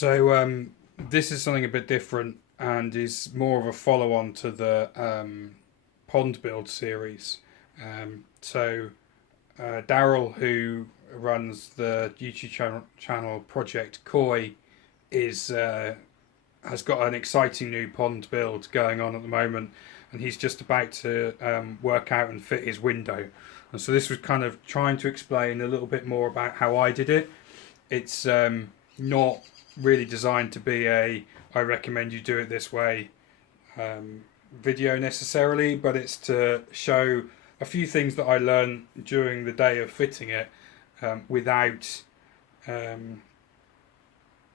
So this is something a bit different and is more of a follow-on to the pond build series. Daryl, who runs the YouTube channel Project Koi, is has got an exciting new pond build going on at the moment, and he's just about to work out and fit his window. And so this was kind of trying to explain a little bit more about how I did it. It's not really designed to be a I recommend you do it this way video necessarily, but it's to show a few things that I learned during the day of fitting it without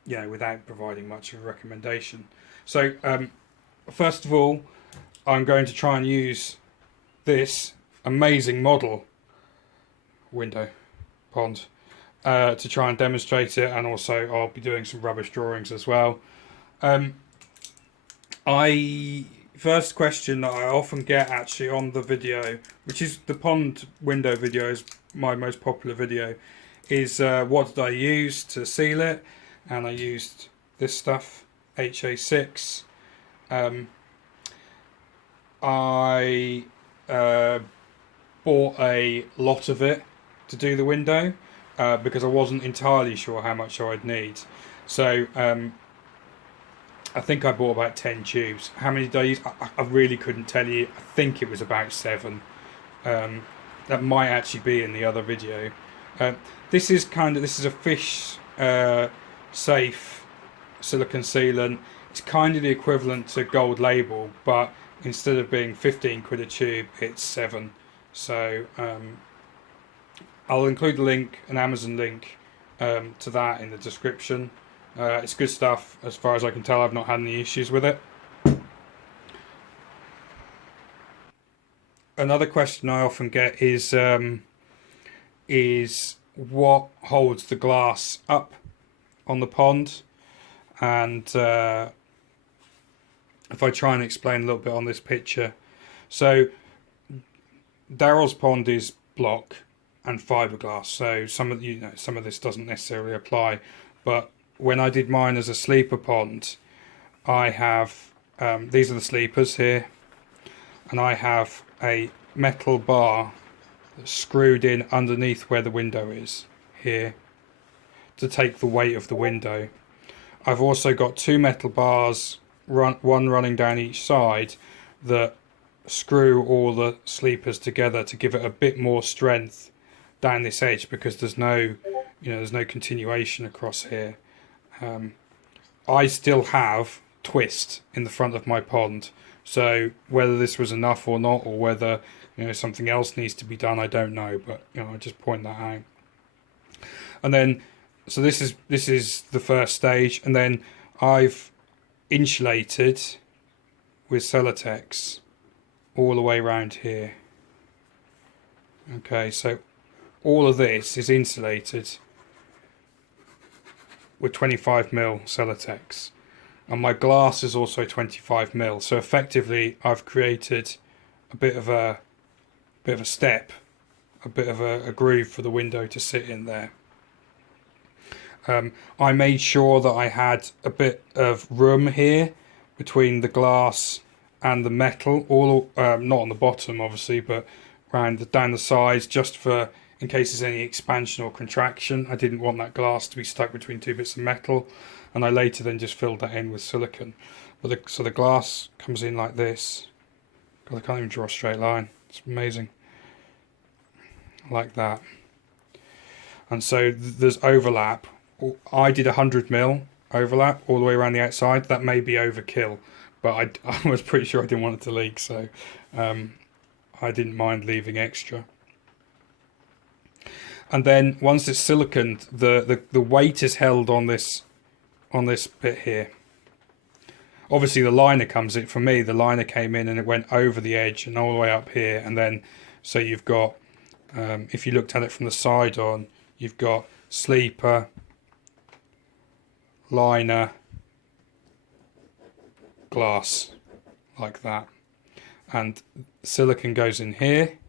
without providing much of a recommendation. So first of all, I'm going to try and use this amazing model window pond to try and demonstrate it, and also I'll be doing some rubbish drawings as well. First question that I often get actually on the video, which is the pond window video, is my most popular video, is what did I use to seal it? And I used this stuff, HA6. I bought a lot of it to do the window because I wasn't entirely sure how much I'd need. So I think I bought about 10 tubes. How many did I use? I really couldn't tell you. I think it was about 7. That might actually be in the other video. This is a fish safe silicone sealant. It's kind of the equivalent to Gold Label, but instead of being 15 quid a tube, it's 7. So I'll include a link, an Amazon link to that in the description. It's good stuff. As far as I can tell, I've not had any issues with it. Another question I often get is what holds the glass up on the pond, and if I try and explain a little bit on this picture. So Daryl's pond is block and fiberglass, so some of this doesn't necessarily apply, but when I did mine as a sleeper pond, I have these are the sleepers here, and I have a metal bar that's screwed in underneath where the window is here to take the weight of the window. I've also got 2 metal bars, one running down each side, that screw all the sleepers together to give it a bit more strength down this edge, because there's no continuation across here. I still have twist in the front of my pond, so whether this was enough or not, or whether something else needs to be done, I don't know, but I just point that out. And then so this is the first stage, and then I've insulated with Celotex all the way around here. Okay, so all of this is insulated with 25mm Celotex, and my glass is also 25mm. So effectively, I've created a bit of a step, a bit of a groove for the window to sit in there. I made sure that I had a bit of room here between the glass and the metal, all not on the bottom obviously, but down the sides, just for in case there's any expansion or contraction. I didn't want that glass to be stuck between 2 bits of metal, and I later then just filled that in with silicone. But so the glass comes in like this. God, I can't even draw a straight line. It's amazing. Like that. And so there's overlap. I did 100mm overlap all the way around the outside. That may be overkill, but I was pretty sure I didn't want it to leak, so I didn't mind leaving extra. And then once it's siliconed, the weight is held on this bit here. Obviously the liner comes in. For me, the liner came in and it went over the edge and all the way up here, and then so you've got if you looked at it from the side on, you've got sleeper, liner, glass, like that, and silicone goes in here.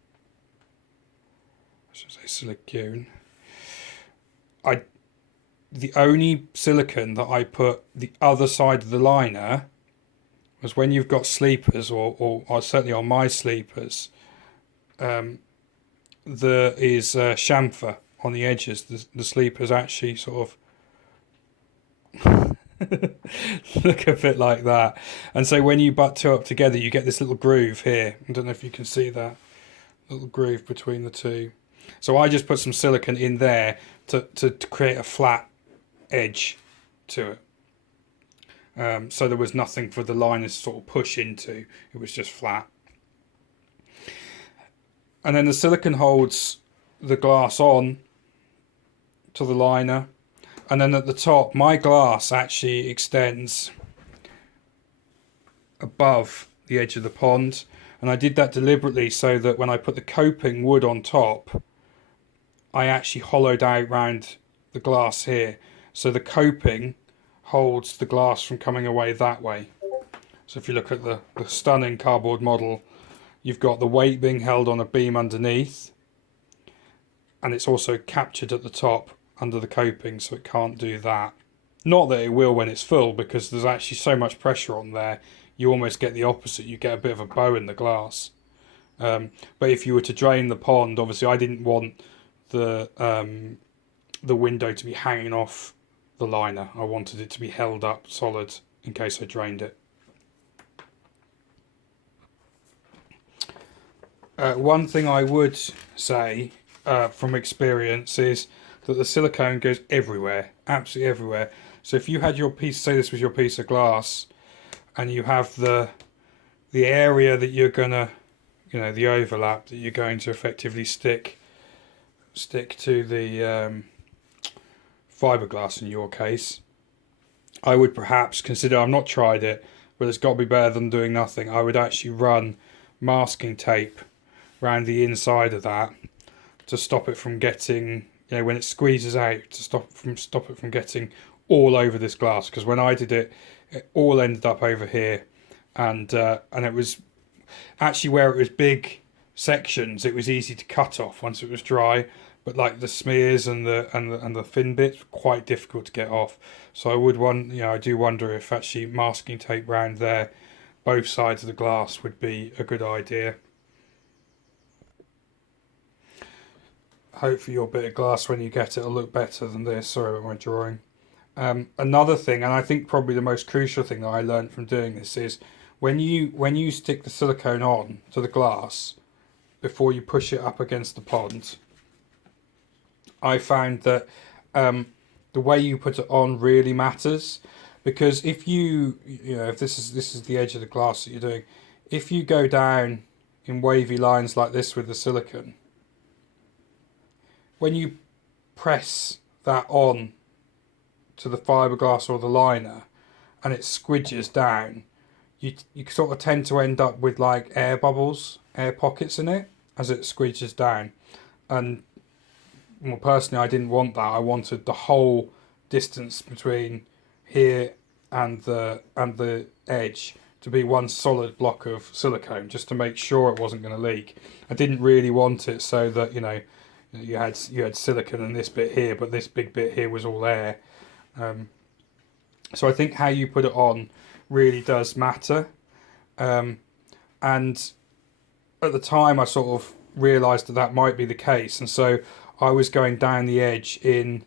I should say silicone. the only silicone that I put the other side of the liner was when you've got sleepers, or certainly on my sleepers, there is chamfer on the edges. The sleepers actually sort of look a bit like that. And so when you butt two up together, you get this little groove here. I don't know if you can see that little groove between the two. So I just put some silicone in there to create a flat edge to it. So there was nothing for the liners to sort of push into. It was just flat. And then the silicone holds the glass on to the liner. And then at the top, my glass actually extends above the edge of the pond. And I did that deliberately so that when I put the coping wood on top, I actually hollowed out round the glass here. So the coping holds the glass from coming away that way. So if you look at the stunning cardboard model, you've got the weight being held on a beam underneath, and it's also captured at the top under the coping, so it can't do that. Not that it will when it's full, because there's actually so much pressure on there, you almost get the opposite. You get a bit of a bow in the glass. But if you were to drain the pond, obviously I didn't want the window to be hanging off the liner. I wanted it to be held up solid in case I drained it. One thing I would say from experience is that the silicone goes everywhere, absolutely everywhere. So if you had your piece, say this was your piece of glass, and you have the area that you're gonna, the overlap that you're going to effectively stick to the fiberglass in your case, I would perhaps consider, I've not tried it, but it's got to be better than doing nothing. I would actually run masking tape around the inside of that to stop it from getting, when it squeezes out, to stop it from getting all over this glass. Because when I did it, it all ended up over here, and it was actually where it was big sections. It was easy to cut off once it was dry, but like the smears and the thin bits were quite difficult to get off. So I do wonder if actually masking tape round there, both sides of the glass, would be a good idea. Hopefully your bit of glass when you get it will look better than this. Sorry about my drawing. Another thing, and I think probably the most crucial thing that I learned from doing this, is when you stick the silicone on to the glass before you push it up against the pond, I found that the way you put it on really matters. Because if if this is the edge of the glass that you're doing, if you go down in wavy lines like this with the silicone, when you press that on to the fiberglass or the liner and it squidges down, you sort of tend to end up with like air bubbles, air pockets in it as it squidges down. And well, personally, I didn't want that. I wanted the whole distance between here and the edge to be one solid block of silicone, just to make sure it wasn't going to leak. I didn't really want it so that you had silicone in this bit here, but this big bit here was all air. So I think how you put it on really does matter. And at the time, I sort of realised that might be the case, and so I was going down the edge in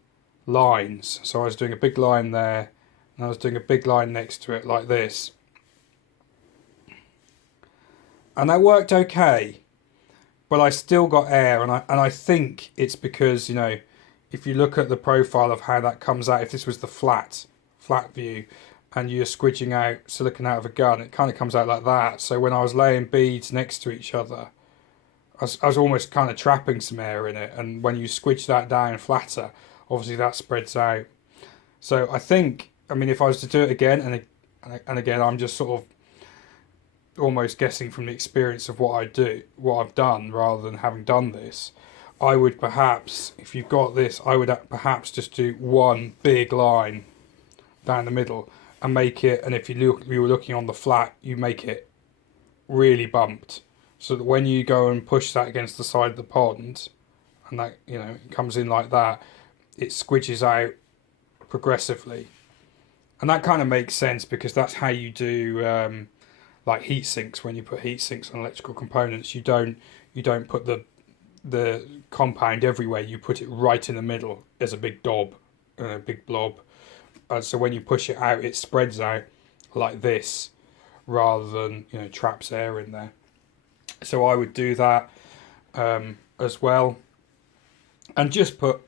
lines. So I was doing a big line there, and I was doing a big line next to it like this, and that worked okay. But I still got air, and I think it's because, if you look at the profile of how that comes out, if this was the flat view, and you're squidging out silicone out of a gun, it kind of comes out like that. So when I was laying beads next to each other, I was almost kind of trapping some air in it. And when you squidge that down flatter, obviously that spreads out. So I think, if I was to do it again, and again, I'm just sort of almost guessing from the experience of what I've done rather than having done this, I would perhaps, if you've got this, I would perhaps just do one big line down the middle and make it, and if you were looking on the flat, you make it really bumped, so that when you go and push that against the side of the pond, and that, it comes in like that, it squidges out progressively. And that kind of makes sense because that's how you do like heat sinks. When you put heat sinks on electrical components, you don't put the compound everywhere. You put it right in the middle as a big dob, a big blob. So when you push it out, it spreads out like this, rather than traps air in there. So I would do that as well, and just put.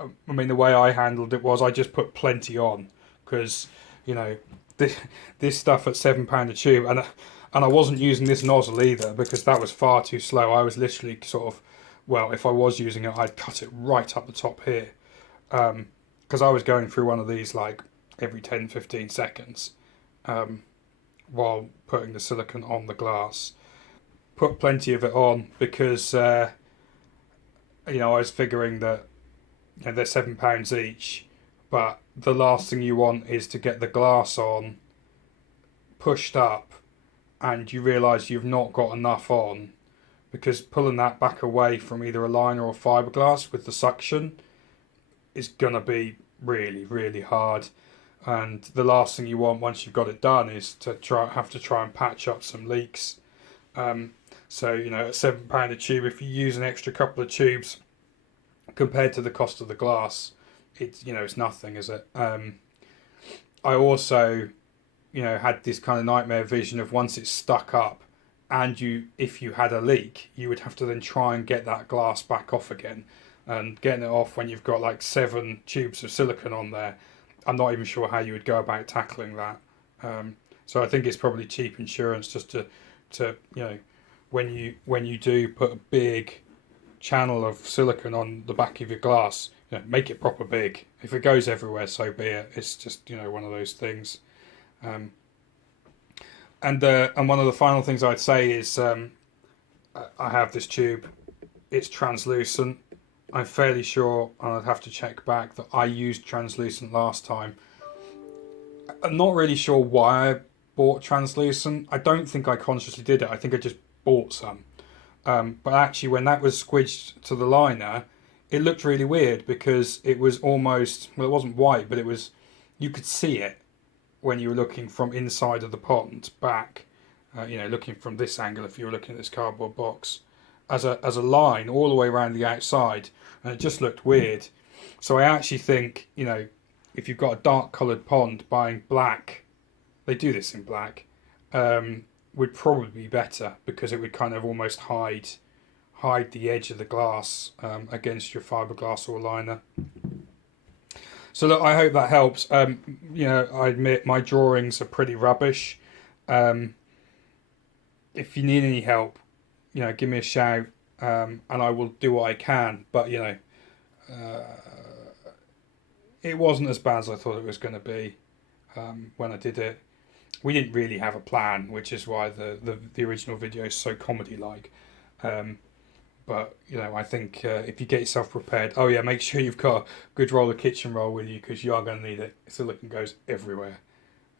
I mean, the way I handled it was I just put plenty on, because this stuff at £7 a tube, and I wasn't using this nozzle either because that was far too slow. I was literally sort of, well, if I was using it, I'd cut it right up the top here, because I was going through one of these like every 10-15 seconds while putting the silicone on the glass. Put plenty of it on because I was figuring that they're £7 each, but the last thing you want is to get the glass on, pushed up, and you realise you've not got enough on, because pulling that back away from either a liner or fiberglass with the suction is gonna be really, really hard. And the last thing you want once you've got it done is to have to try and patch up some leaks. So at £7 a tube, if you use an extra couple of tubes compared to the cost of the glass, it's nothing, is it? I also had this kind of nightmare vision of once it's stuck up, and if you had a leak, you would have to then try and get that glass back off again, and getting it off when you've got like 7 tubes of silicone on there. I'm not even sure how you would go about tackling that. So I think it's probably cheap insurance just to when you do put a big channel of silicone on the back of your glass, make it proper big. If it goes everywhere, so be it. It's just one of those things. And one of the final things I'd say is I have this tube. It's translucent. I'm fairly sure, and I'd have to check back, that I used translucent last time. I'm not really sure why I bought translucent. I don't think I consciously did it. I think I just bought some. But actually, when that was squidged to the liner, it looked really weird because it was almost, well, it wasn't white, but you could see it when you were looking from inside of the pond back, looking from this angle if you were looking at this cardboard box, as a line all the way around the outside, and it just looked weird. So I actually think, if you've got a dark coloured pond, buying black, they do this in black, would probably be better, because it would kind of almost hide the edge of the glass against your fiberglass or liner. So look, I hope that helps. I admit my drawings are pretty rubbish. If you need any help, give me a shout, and I will do what I can. But it wasn't as bad as I thought it was going to be when I did it. We didn't really have a plan, which is why the original video is so comedy-like. But I think if you get yourself prepared, make sure you've got a good roll of kitchen roll with you, because you are going to need it. Silicone goes everywhere.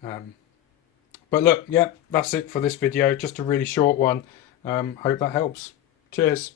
But look, that's it for this video. Just a really short one. Hope that helps. Cheers.